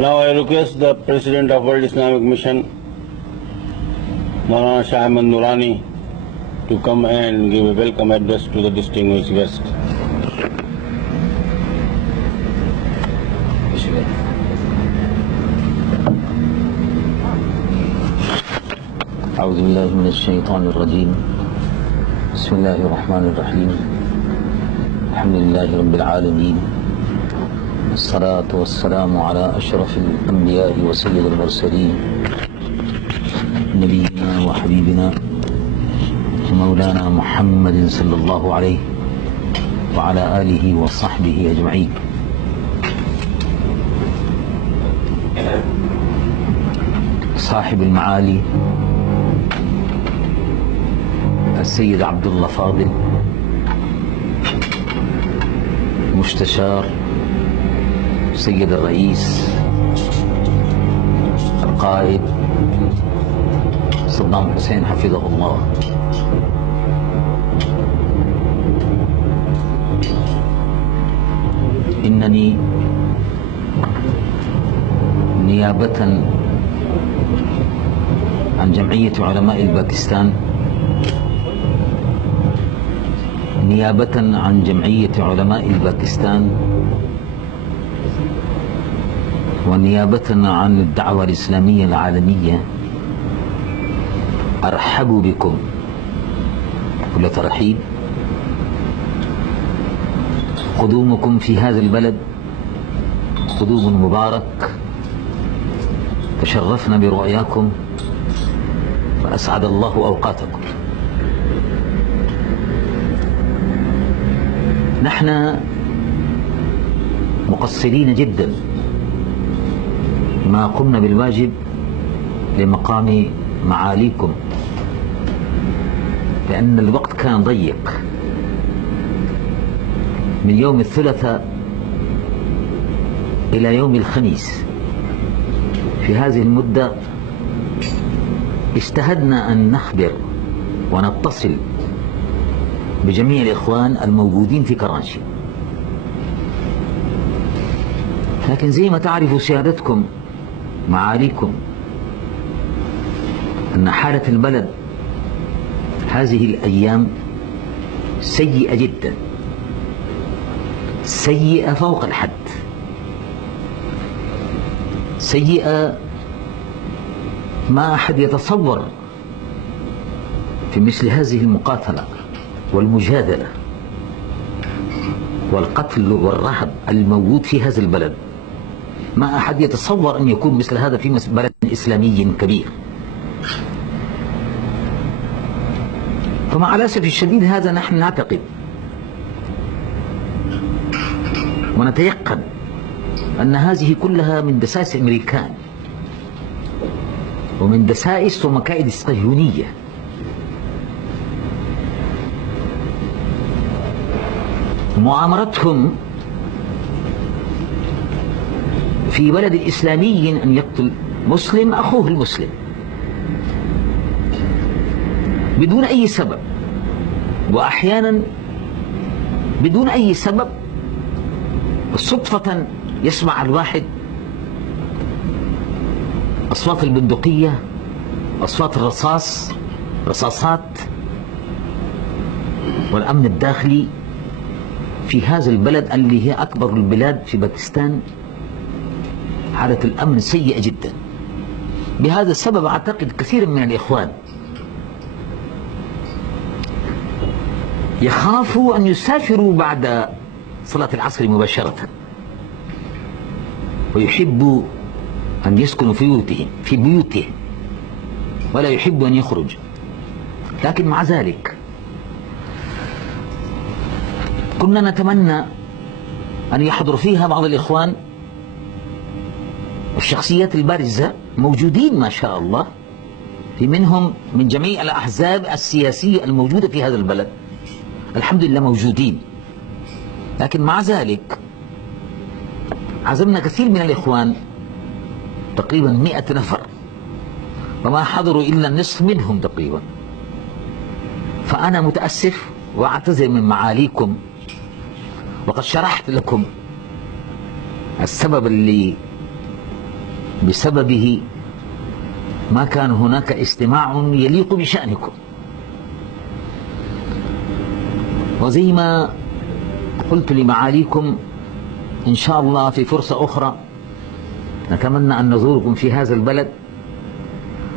Now I request the President of World Islamic Mission, Maulana Shah Ahmad Nurani, to come and give a welcome address to the distinguished guest. أعوذ بالله من الشيطان الرجيم. بسم الله الرحمن الرحيم. الحمد لله رب العالمين، الصلاة والسلام على أشرف الأنبياء وسيد المرسلين، نبينا وحبيبنا ومولانا محمد صلى الله عليه وعلى آله وصحبه أجمعين. صاحب المعالي السيد عبد الله فاضل، مستشار سيد الرئيس القائد صدام حسين حفظه الله، إنني نيابة عن جمعية علماء الباكستان، نيابة عن جمعية علماء الباكستان ونيابة عن الدعوة الإسلامية العالمية، أرحب بكم كل ترحيب. قدومكم في هذا البلد قدوم مبارك، تشرفنا برؤياكم وأسعد الله أوقاتكم. نحن مقصرين جدا ما قمنا بالواجب لمقام معاليكم، لأن الوقت كان ضيق. من يوم الثلاثاء إلى يوم الخميس، في هذه المدة اجتهدنا أن نخبر ونتصل بجميع الإخوان الموجودين في كرانشي، لكن زي ما تعرفوا سيادتكم معاليكم أن حالة البلد هذه الأيام سيئة جدا، سيئة فوق الحد، سيئة ما أحد يتصور في مثل هذه المقاتلة والمجادلة والقتل والرهب الموجود في هذا البلد. ما أحد يتصور أن يكون مثل هذا في بلد إسلامي كبير. فمع الأسف الشديد هذا نحن نعتقد ونتيقن أن هذه كلها من دسائس الأمريكان ومن دسائس ومكائد الصهيونية. مؤامرتهم في بلد إسلامي أن يقتل مسلم أخوه المسلم بدون أي سبب، وأحيانا بدون أي سبب. صدفة يسمع الواحد أصوات البندقية، أصوات رصاصات، والأمن الداخلي في هذا البلد اللي هي أكبر البلاد في باكستان حالة الأمن سيئة جدا. بهذا السبب أعتقد كثير من الإخوان يخافوا أن يسافروا بعد صلاة العصر مباشرة، ويحبوا أن يسكنوا في بيوتهم ولا يحبوا أن يخرج. لكن مع ذلك كنا نتمنى أن يحضر فيها بعض الإخوان والشخصيات البارزة، موجودين ما شاء الله، في منهم من جميع الأحزاب السياسية الموجودة في هذا البلد، الحمد لله موجودين. لكن مع ذلك عزمنا كثير من الإخوان، تقريبا 100 نفر، وما حضروا إلا النصف منهم تقريبا. فأنا متأسف وأعتذر من معاليكم، وقد شرحت لكم السبب اللي بسببه ما كان هناك استماع يليق بشأنكم. وزي ما قلت لمعاليكم إن شاء الله في فرصة أخرى نتمنى أن نزوركم في هذا البلد،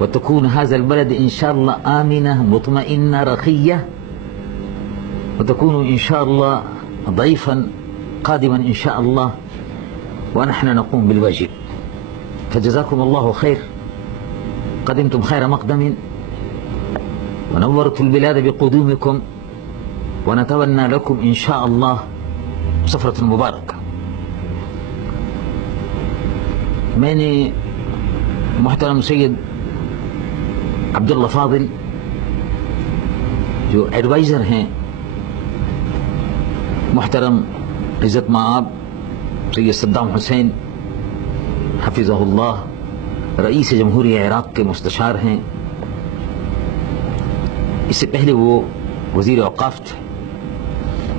وتكون هذا البلد إن شاء الله آمنة مطمئنة رخية، وتكونوا إن شاء الله ضيفا قادما إن شاء الله، ونحن نقوم بالواجب. فجزاكم الله خير، قدمتم خير مقدم ونورت البلاد بقدومكم، ونتمنى لكم إن شاء الله سفرة مباركة. میں نے محترم سید عبداللہ فاضل جو ایڈوائزر ہیں محترم عزت مآب سید صدام حسین حفظہ اللہ رئیس جمہوریہ عراق کے مستشار ہیں، اس سے پہلے وہ وزیر اوقاف تھے،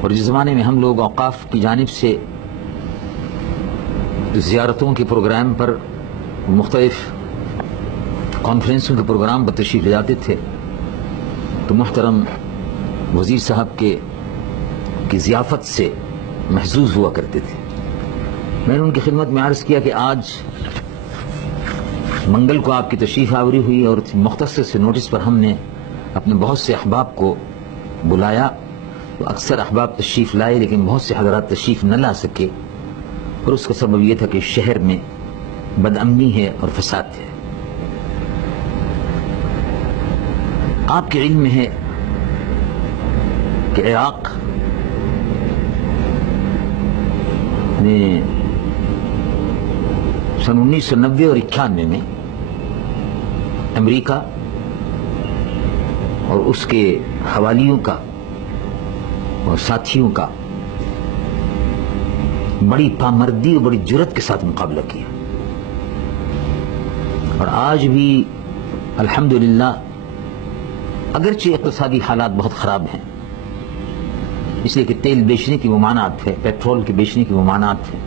اور جس زمانے میں ہم لوگ اوقاف کی جانب سے زیارتوں کے پروگرام پر مختلف کانفرنسوں کے پروگرام پر تشریف لے جاتے تھے تو محترم وزیر صاحب کی ضیافت سے محظوظ ہوا کرتے تھے۔ میں نے ان کی خدمت میں عرض کیا کہ آج منگل کو آپ کی تشریف آوری ہوئی اور مختصر سے نوٹس پر ہم نے اپنے بہت سے احباب کو بلایا، تو اکثر احباب تشریف لائے لیکن بہت سے حضرات تشریف نہ لا سکے، اور اس کا سبب یہ تھا کہ شہر میں بد امنی ہے اور فساد ہے۔ آپ کے علم میں ہے کہ عراق نے سن 1990 اور 91 میں امریکہ اور اس کے حوالیوں کا اور ساتھیوں کا بڑی پامردی اور بڑی جرت کے ساتھ مقابلہ کیا، اور آج بھی الحمدللہ اگرچہ اقتصادی حالات بہت خراب ہیں، اس لیے کہ تیل بیچنے کی ممانعت ہے، پیٹرول کے بیچنے کی ممانعت ہے،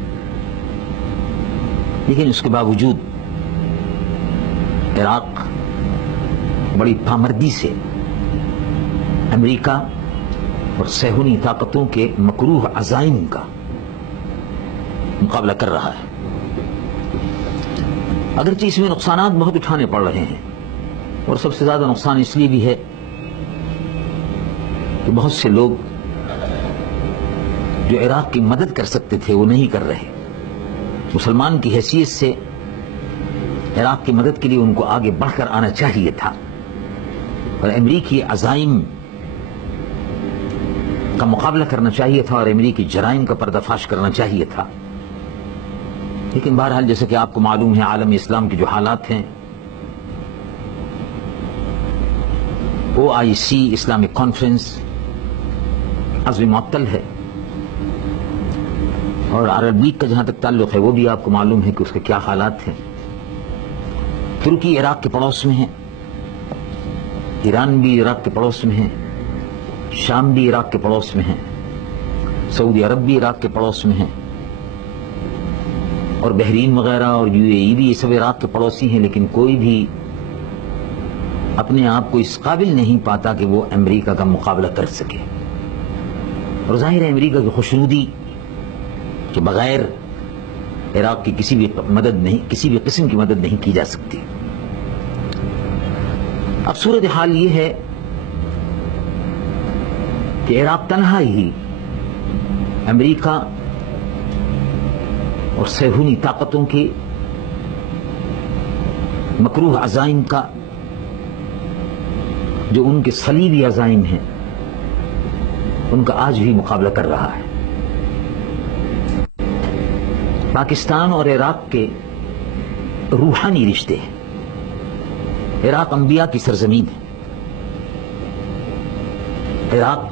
لیکن اس کے باوجود عراق بڑی پامردی سے امریکہ اور صہیونی طاقتوں کے مکروہ عزائم کا مقابلہ کر رہا ہے۔ اگرچہ اس میں نقصانات بہت اٹھانے پڑ رہے ہیں، اور سب سے زیادہ نقصان اس لیے بھی ہے کہ بہت سے لوگ جو عراق کی مدد کر سکتے تھے وہ نہیں کر رہے۔ مسلمان کی حیثیت سے عراق کی مدد کے لیے ان کو آگے بڑھ کر آنا چاہیے تھا، اور امریکی عزائم کا مقابلہ کرنا چاہیے تھا، اور امریکی جرائم کا پردہ فاش کرنا چاہیے تھا، لیکن بہرحال جیسے کہ آپ کو معلوم ہے عالم اسلام کے جو حالات ہیں، OIC اسلامک کانفرنس عزم معطل ہے، اور عرب لیگ کا جہاں تک تعلق ہے وہ بھی آپ کو معلوم ہے کہ اس کے کیا حالات ہیں۔ ترکی عراق کے پڑوس میں ہے، ایران بھی عراق کے پڑوس میں ہے، شام بھی عراق کے پڑوس میں ہے، سعودی عرب بھی عراق کے پڑوس میں ہے، اور بحرین وغیرہ اور UAE بھی یہ سب عراق کے پڑوسی ہیں، لیکن کوئی بھی اپنے آپ کو اس قابل نہیں پاتا کہ وہ امریکہ کا مقابلہ کر سکے، اور ظاہر ہے امریکہ کی خوشنودی کے بغیر عراق کی کسی بھی قسم کی مدد نہیں کی جا سکتی۔ اب صورتحال یہ ہے کہ عراق تنہا ہی امریکہ اور صہیونی طاقتوں کے مکروہ عزائم کا، جو ان کے صلیبی عزائم ہیں، ان کا آج بھی مقابلہ کر رہا ہے۔ پاکستان اور عراق کے روحانی رشتے ہیں۔ عراق انبیاء کی سرزمین ہے، عراق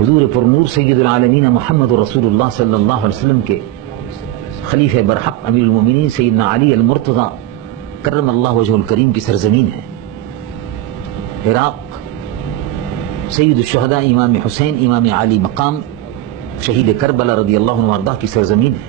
حضور پرنور سید العالمین محمد رسول اللہ صلی اللہ علیہ وسلم کے خلیفہ برحق امیر المومنین سیدنا علی المرتضی کرم اللہ وجہ الکریم کی سرزمین ہے۔ عراق سید الشہداء امام حسین امام علی مقام شہید کربلا رضی اللہ عنہ وارضاہ کی سرزمین ہے۔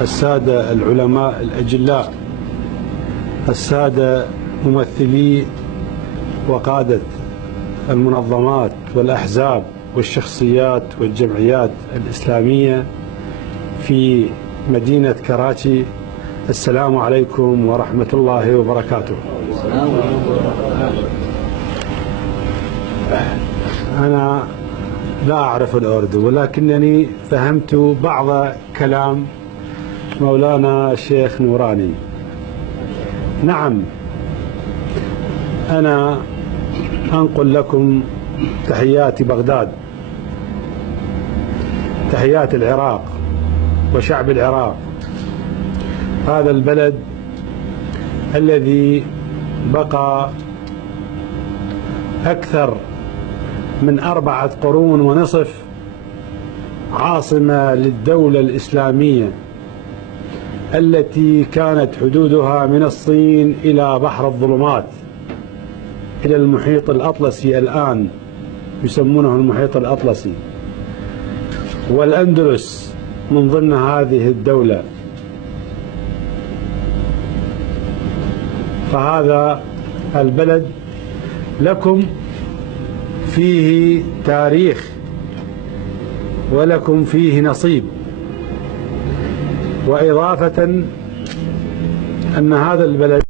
السادة العلماء الأجلاء، السادة ممثلي وقادة المنظمات والأحزاب والشخصيات والجمعيات الإسلامية في مدينة كراتشي، السلام عليكم ورحمة الله وبركاته. أنا لا أعرف الأردو ولكنني فهمت بعض كلام مولانا الشيخ نوراني. نعم، أنا أنقل لكم تحيات بغداد، تحيات العراق وشعب العراق، هذا البلد الذي بقى أكثر من 4 قرون ونصف عاصمة للدولة الإسلامية التي كانت حدودها من الصين إلى بحر الظلمات إلى المحيط الأطلسي، الآن يسمونه المحيط الأطلسي، والأندلس من ضمن هذه الدولة. فهذا البلد لكم فيه تاريخ ولكم فيه نصيب. وإضافة أن هذا البلد